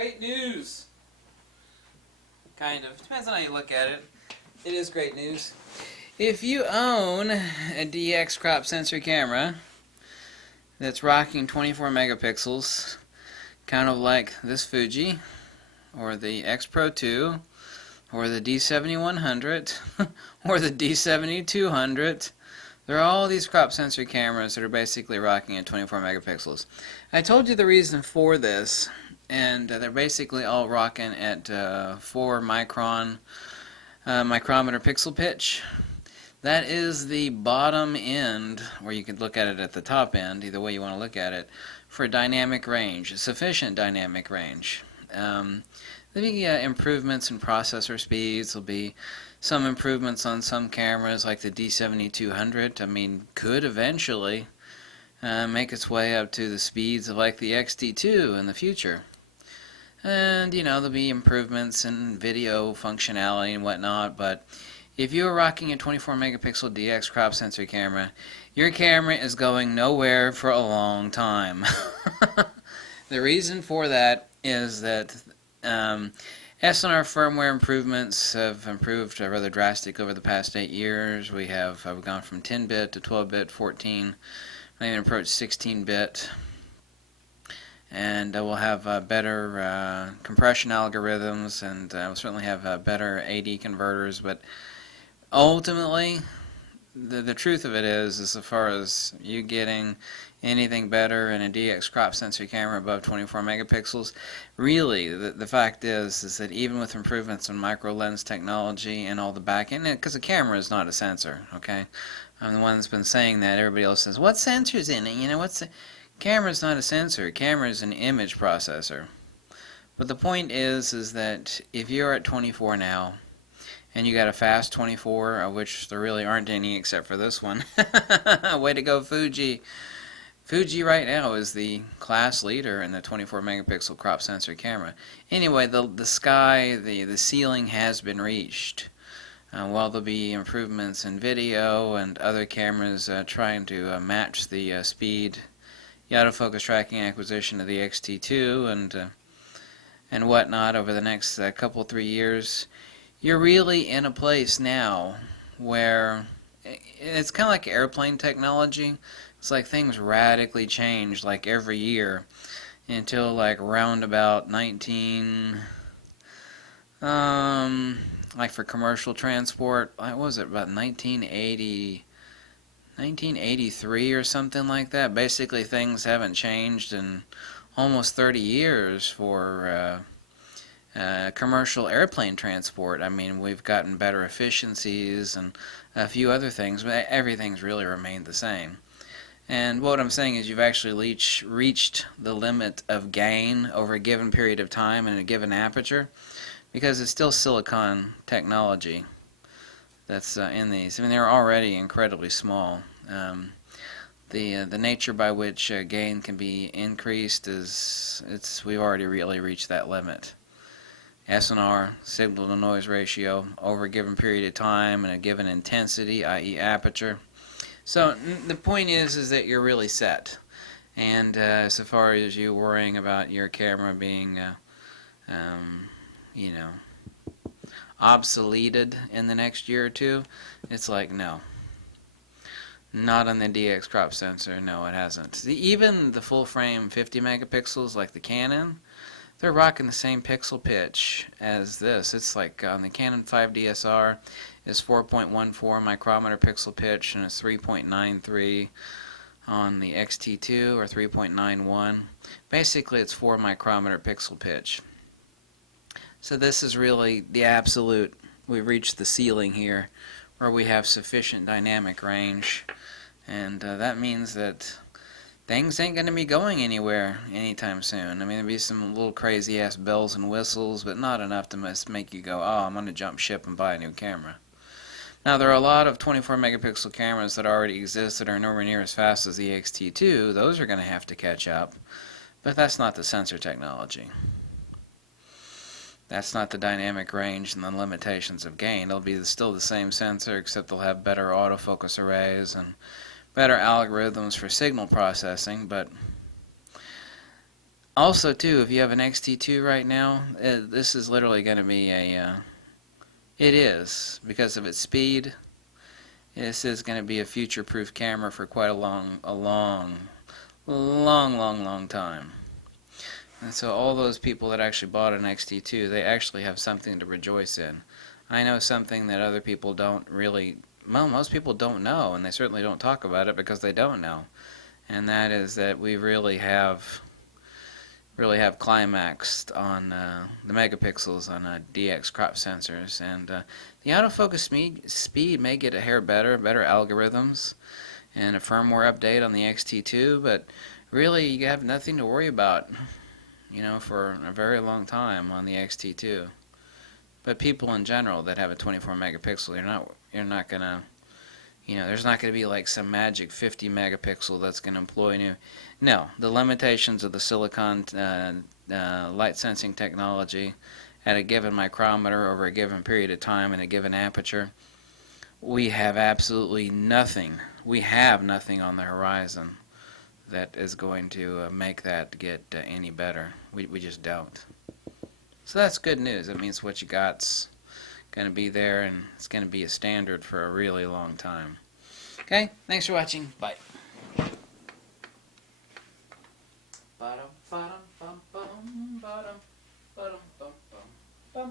Great news! Kind of. Depends on how you look at it. It is great news. If you own a DX crop sensor camera that's rocking 24 megapixels, kind of like this Fuji, or the X Pro 2, or the D7100, or the D7200, there are all these crop sensor cameras that are basically rocking at 24 megapixels. I told you the reason for this, and they're basically all rocking at 4 micrometer pixel pitch. That is the bottom end, or you could look at it at the top end, either way you want to look at it, for dynamic range, sufficient dynamic range. There'll be improvements in processor speeds. There'll be some improvements on some cameras, like the D7200. I mean, could eventually make its way up to the speeds of like the XT2 in the future. And, you know, there'll be improvements in video functionality and whatnot, but if you are rocking a 24 megapixel DX crop sensor camera, your camera is going nowhere for a long time. The reason for that is that SNR firmware improvements have improved rather drastic over the past 8 years. We've gone from 10-bit to 12-bit, 14, and even approached 16-bit. And we'll have better compression algorithms, and we'll certainly have better AD converters. But ultimately, the truth of it is as far as you getting anything better in a DX crop sensor camera above 24 megapixels, really, the fact is that even with improvements in micro lens technology and all the back end, because a camera is not a sensor, okay? I'm the one that's been saying that. Everybody else says, what sensor's in it? You know, camera's not a sensor. Camera's an image processor. But the point is that if you're at 24 now, and you got a fast 24, of which there really aren't any except for this one. Way to go, Fuji. Fuji right now is the class leader in the 24 megapixel crop sensor camera. Anyway, the ceiling has been reached. While there'll be improvements in video and other cameras trying to match the speed, the autofocus tracking acquisition of the XT2 and whatnot over the next couple 3 years, you're really in a place now where it's kind of like airplane technology. It's like things radically change like every year until like around about like for commercial transport, what was it, about 1983 or something like that. Basically things haven't changed in almost 30 years for commercial airplane transport. I mean, we've gotten better efficiencies and a few other things, but everything's really remained the same. And what I'm saying is you've actually reached the limit of gain over a given period of time in a given aperture, because it's still silicon technology that's in these. I mean, they're already incredibly small. The nature by which gain can be increased we've already really reached that limit. SNR, signal to noise ratio, over a given period of time and a given intensity, i.e. aperture. So the point is that you're really set. And so far as you worrying about your camera being, you know, obsoleted in the next year or two, it's like, no. Not on the DX crop sensor, no, it hasn't. Even the full frame 50 megapixels like the Canon, they're rocking the same pixel pitch as this. It's like on the Canon 5 DSR is 4.14 micrometer pixel pitch, and it's 3.93 on the XT2, or 3.91. Basically, it's 4 micrometer pixel pitch. So this is really the absolute, we've reached the ceiling here, where we have sufficient dynamic range, and that means that things ain't going to be going anywhere anytime soon. I mean, there'll be some little crazy-ass bells and whistles, but not enough to make you go, oh, I'm going to jump ship and buy a new camera. Now, there are a lot of 24 megapixel cameras that already exist that are nowhere near as fast as the XT2. Those are going to have to catch up, but that's not the sensor technology. That's not the dynamic range and the limitations of gain. It'll be still the same sensor, except they'll have better autofocus arrays and better algorithms for signal processing, but Also, too, if you have an XT2 right now, this is literally going to be it is, because of its speed, this is going to be a future-proof camera for quite a long time. And so all those people that actually bought an XT2, they actually have something to rejoice in. I know something that other people don't really, well, most people don't know, and they certainly don't talk about it because they don't know. And that is that we really have climaxed on the megapixels on DX crop sensors, and the autofocus speed may get a hair better algorithms, and a firmware update on the XT2, but really you have nothing to worry about, you know, for a very long time on the XT2. But people in general that have a 24 megapixel, you're not gonna, you know, there's not going to be like some magic 50 megapixel that's going to employ new. No, the limitations of the silicon light sensing technology at a given micrometer over a given period of time in a given aperture, we have absolutely nothing. We have nothing on the horizon that is going to make that get any better. We just don't. So that's good news. That means what you got's going to be there, and it's going to be a standard for a really long time. Okay, thanks for watching. Bye. Bottom, bottom, bum, bum, bottom.